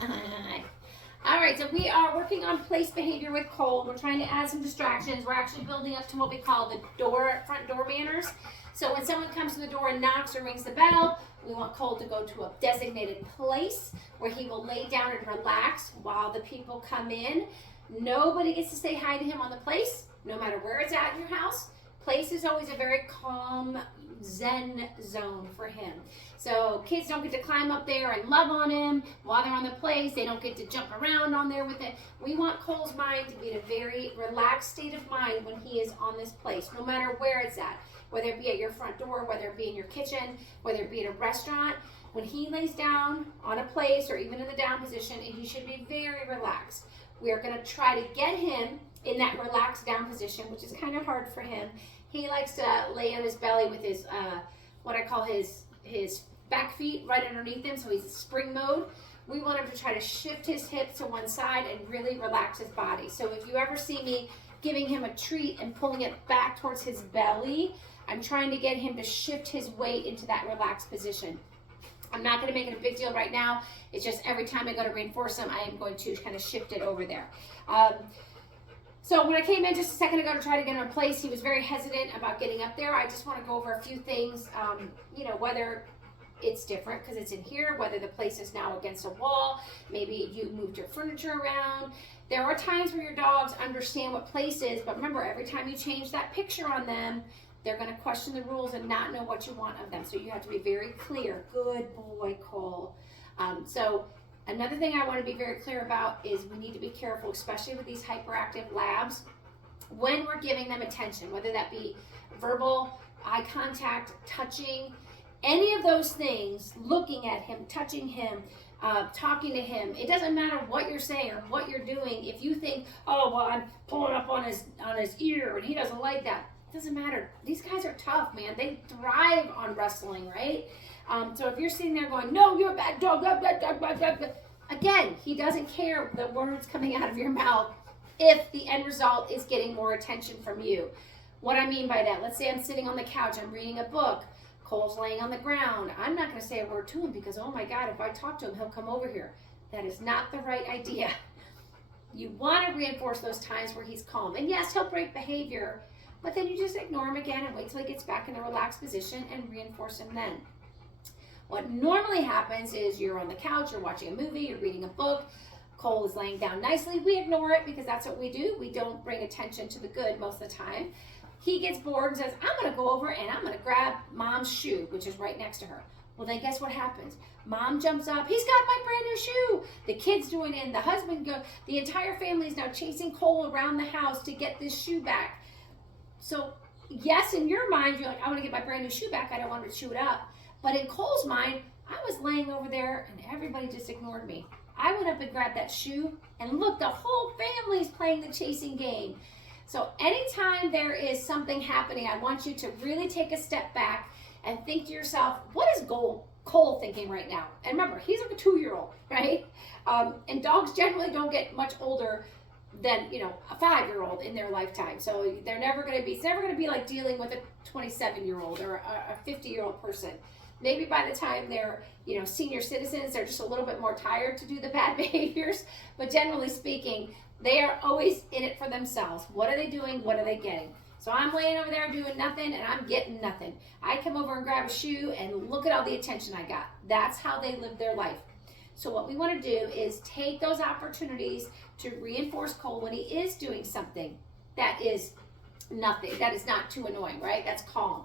All right, so we are working on place behavior with Cole. We're trying to add some distractions. We're actually building up to what we call the front door manners. So when someone comes to the door and knocks or rings the bell, we want Cole to go to a designated place where he will lay down and relax while the people come in. Nobody gets to say hi to him on the place, no matter where it's at in your house. Place is always a very calm, zen zone for him. So kids don't get to climb up there and love on him while they're on the place. They don't get to jump around on there with it. We want Cole's mind to be in a very relaxed state of mind when he is on this place, no matter where it's at. Whether it be at your front door, whether it be in your kitchen, whether it be at a restaurant. When he lays down on a place or even in the down position, he should be very relaxed. We are going to try to get him in that relaxed down position, which is kind of hard for him. He likes to lay on his belly with his, what I call his back feet right underneath him, so he's in spring mode. We want him to try to shift his hips to one side and really relax his body. So if you ever see me giving him a treat and pulling it back towards his belly, I'm trying to get him to shift his weight into that relaxed position. I'm not going to make it a big deal right now. It's just every time I go to reinforce him, I am going to kind of shift it over there. So when I came in just a second ago to try to get him in place, he was very hesitant about getting up there. I just want to go over a few things, whether it's different because it's in here, whether the place is now against a wall, maybe you moved your furniture around. There are times where your dogs understand what place is, but remember, every time you change that picture on them, they're going to question the rules and not know what you want of them. So you have to be very clear. Good boy, Cole. So another thing I want to be very clear about is we need to be careful, especially with these hyperactive labs, when we're giving them attention, whether that be verbal, eye contact, touching, any of those things, looking at him, touching him, talking to him. It doesn't matter what you're saying or what you're doing. If you think, oh, well, I'm pulling up on his ear and he doesn't like that, it doesn't matter. These guys are tough, man. They thrive on wrestling, right? So if you're sitting there going, no, you're a bad dog, blah, blah, blah, blah, blah, blah. Again, he doesn't care the words coming out of your mouth if the end result is getting more attention from you. What I mean by that, let's say I'm sitting on the couch, I'm reading a book, Cole's laying on the ground. I'm not going to say a word to him because, oh my God, if I talk to him, he'll come over here. That is not the right idea. You want to reinforce those times where he's calm. And yes, he'll break behavior, but then you just ignore him again and wait till he gets back in a relaxed position and reinforce him then. What normally happens is you're on the couch, you're watching a movie, you're reading a book, Cole is laying down nicely. We ignore it because that's what we do. We don't bring attention to the good most of the time. He gets bored and says, I'm going to go over and I'm going to grab Mom's shoe, which is right next to her. Well, then guess what happens? Mom jumps up. He's got my brand new shoe. The kids join in. The husband goes. The entire family is now chasing Cole around the house to get this shoe back. So, yes, in your mind, you're like, I want to get my brand new shoe back. I don't want to chew it up. But in Cole's mind, I was laying over there and everybody just ignored me. I went up and grabbed that shoe and look, the whole family's playing the chasing game. So anytime there is something happening, I want you to really take a step back and think to yourself, what is Cole thinking right now? And remember, he's like a 2-year-old, right? And dogs generally don't get much older than, a 5-year-old in their lifetime. So it's never going to be like dealing with a 27-year-old or a 50-year-old person. Maybe by the time they're, senior citizens, they're just a little bit more tired to do the bad behaviors. But generally speaking, they are always in it for themselves. What are they doing? What are they getting? So I'm laying over there doing nothing and I'm getting nothing. I come over and grab a shoe and look at all the attention I got. That's how they live their life. So what we want to do is take those opportunities to reinforce Cole when he is doing something that is nothing, that is not too annoying, right? That's calm.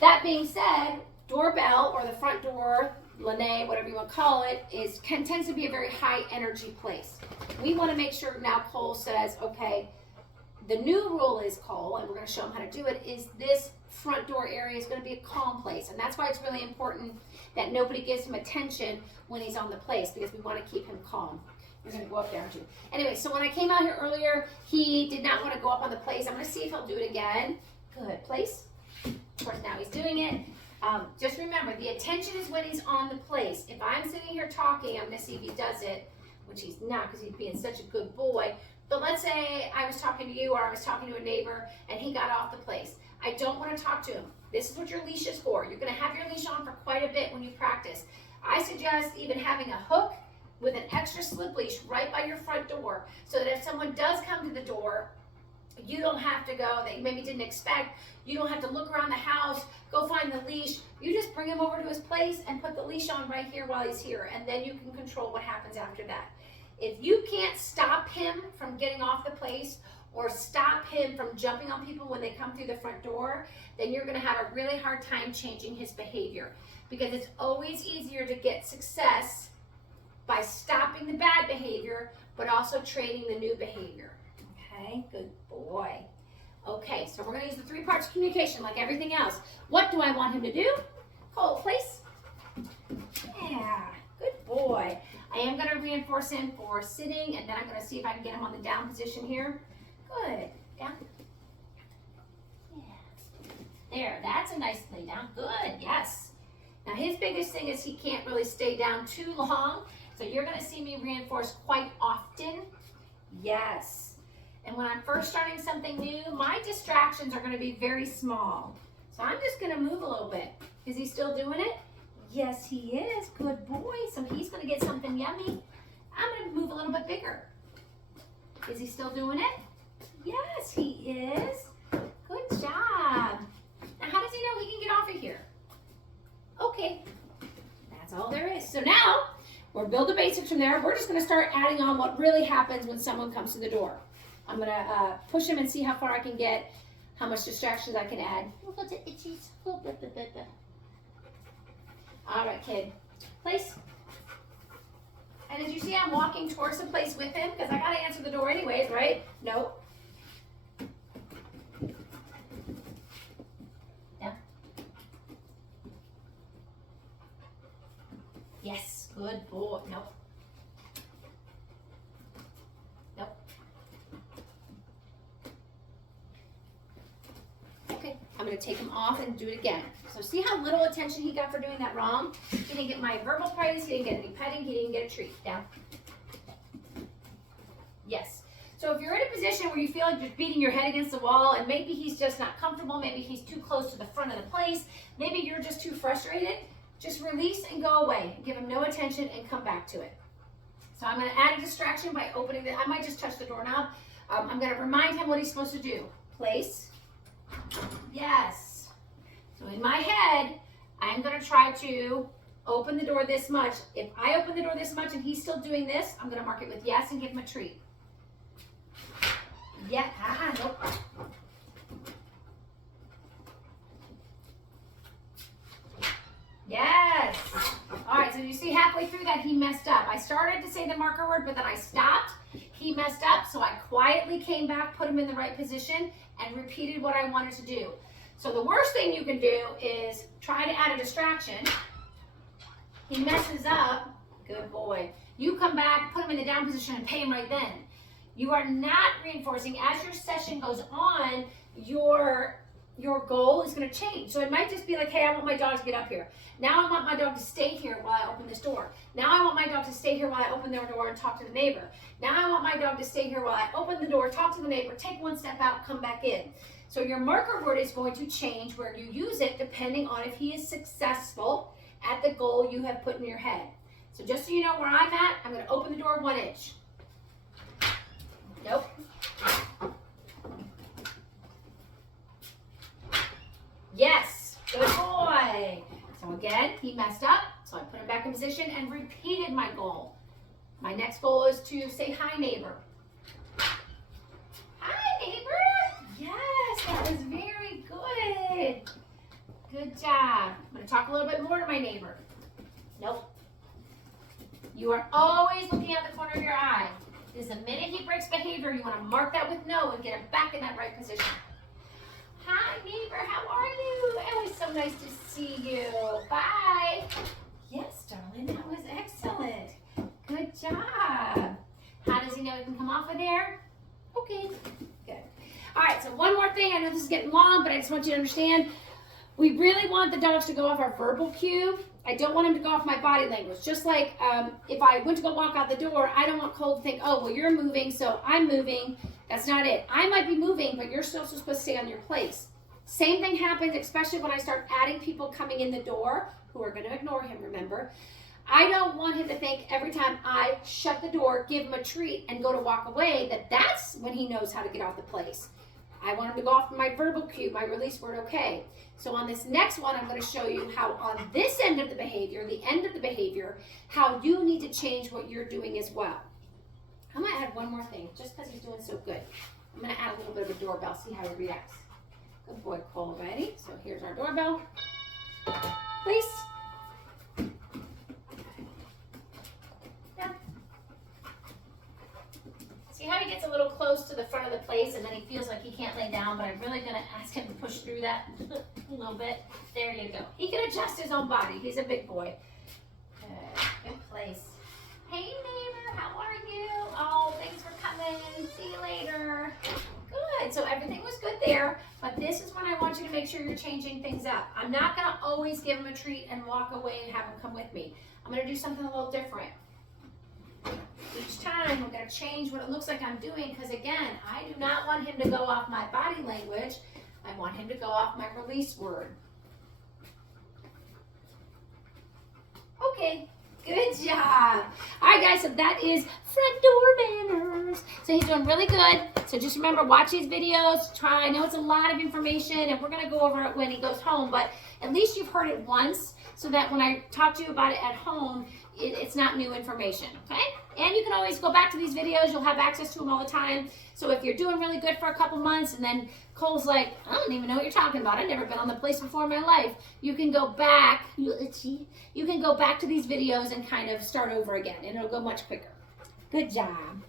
That being said, doorbell or the front door, lanai, whatever you want to call it, tends to be a very high energy place. We want to make sure now Cole says, okay, the new rule is, Cole, and we're going to show him how to do it, is this front door area is going to be a calm place. And that's why it's really important that nobody gives him attention when he's on the place, because we want to keep him calm. You're going to go up there, aren't you? Anyway, so when I came out here earlier, he did not want to go up on the place. I'm going to see if he'll do it again. Good. Place. Of course, now he's doing it. Just remember, the attention is when he's on the place. If I'm sitting here talking, I'm going to see if he does it, which he's not because he's being such a good boy. But let's say I was talking to you or I was talking to a neighbor and he got off the place. I don't want to talk to him. This is what your leash is for. You're going to have your leash on for quite a bit when you practice. I suggest even having a hook with an extra slip leash right by your front door, so that if someone does come to the door, you don't have to go, that you maybe didn't expect, you don't have to look around the house, go find the leash. You just bring him over to his place and put the leash on right here while he's here, and then you can control what happens after that. If you can't stop him from getting off the place or stop him from jumping on people when they come through the front door, then you're gonna have a really hard time changing his behavior, because it's always easier to get success by stopping the bad behavior, but also training the new behavior. Okay, good boy. Okay, so we're gonna use the 3 parts of communication like everything else. What do I want him to do? Cole, place. Yeah, good boy. I am gonna reinforce him for sitting, and then I'm gonna see if I can get him on the down position here. Good, down. Yeah, there, that's a nice lay down. Good, yes. Now his biggest thing is he can't really stay down too long, so you're gonna see me reinforce quite often. Yes. And when I'm first starting something new, my distractions are gonna be very small. So I'm just gonna move a little bit. Is he still doing it? Yes, he is. Good boy. So he's gonna get something yummy. I'm gonna move a little bit bigger. Is he still doing it? Yes, he is. Good job. Now, how does he know he can get off of here? Okay, that's all there is. So now, we'll build the basics from there. We're just gonna start adding on what really happens when someone comes to the door. I'm gonna push him and see how far I can get, how much distractions I can add. All right, kid, place. And as you see, I'm walking towards the place with him because I gotta answer the door anyways, right? Nope. Yeah. Yes, good boy. Nope. Nope. Okay, I'm gonna take him off and do it again. So see how little attention he got for doing that wrong? He didn't get my verbal praise, he didn't get any petting, he didn't get a treat. Down. Yes. So if you're in a position where you feel like you're beating your head against the wall and maybe he's just not comfortable, maybe he's too close to the front of the place, maybe you're just too frustrated, just release and go away. Give him no attention and come back to it. So I'm gonna add a distraction by opening I might just touch the doorknob. I'm gonna remind him what he's supposed to do. Place. Yes. So in my head, I'm gonna try to open the door this much. If I open the door this much and he's still doing this, I'm gonna mark it with yes and give him a treat. Yeah, nope. Yes. All right, so you see halfway through that he messed up. I started to say the marker word, but then I stopped. He messed up, so I quietly came back, put him in the right position, and repeated what I wanted to do. So the worst thing you can do is try to add a distraction. He messes up. Good boy. You come back, put him in the down position, and pay him right then. You are not reinforcing. As your session goes on, your goal is going to change. So it might just be like, hey, I want my dog to get up here. Now I want my dog to stay here while I open this door. Now I want my dog to stay here while I open the door and talk to the neighbor. Now I want my dog to stay here while I open the door, talk to the neighbor, take one step out, come back in. So your marker word is going to change where you use it depending on if he is successful at the goal you have put in your head. So just so you know where I'm at, I'm going to open the door 1 inch. Nope. Yes, good boy. So again, he messed up, so I put him back in position and repeated my goal. My next goal is to say hi, neighbor. Hi, neighbor. Yes, that was very good. Good job. I'm going to talk a little bit more to my neighbor. Nope. You are always looking at the corner of your eye. Because the minute he breaks behavior, you want to mark that with no and get him back in that right position. Hi, neighbor. How are you? It was so nice to see you. Bye. Yes, darling. That was excellent. Good job. How does he know he can come off of there? Okay. Good. All right. So one more thing. I know this is getting long, but I just want you to understand. We really want the dogs to go off our verbal cue. I don't want him to go off my body language. Just like if I went to go walk out the door, I don't want Cole to think, oh, well, you're moving, so I'm moving. That's not it. I might be moving, but you're still supposed to stay on your place. Same thing happens, especially when I start adding people coming in the door who are going to ignore him, remember. I don't want him to think every time I shut the door, give him a treat, and go to walk away, that's when he knows how to get off the place. I want him to go off my verbal cue, my release word, okay. So on this next one, I'm going to show you how on this end of the behavior, how you need to change what you're doing as well. I might add one more thing, just because he's doing so good. I'm going to add a little bit of a doorbell, see how he reacts. Good boy, Cole, ready? So here's our doorbell. Please. See how he gets a little close to the front of the place and then he feels like he can't lay down, but I'm really going to ask him to push through that a little bit. There you go. He can adjust his own body. He's a big boy. Good place. Hey neighbor, how are you? Oh, thanks for coming. See you later. Good. So everything was good there, but this is when I want you to make sure you're changing things up. I'm not going to always give him a treat and walk away and have him come with me. I'm going to do something a little different. Each time, I'm going to change what it looks like I'm doing because, again, I do not want him to go off my body language. I want him to go off my release word. Okay, good job. All right, guys, so that is front door manners. So he's doing really good. So just remember, watch these videos. Try. I know it's a lot of information, and we're going to go over it when he goes home, but at least you've heard it once so that when I talk to you about it at home, it's not new information, okay? And you can always go back to these videos. You'll have access to them all the time. So if you're doing really good for a couple months and then Cole's like, I don't even know what you're talking about. I've never been on the place before in my life. You can go back. You can go back to these videos and kind of start over again, and it'll go much quicker. Good job.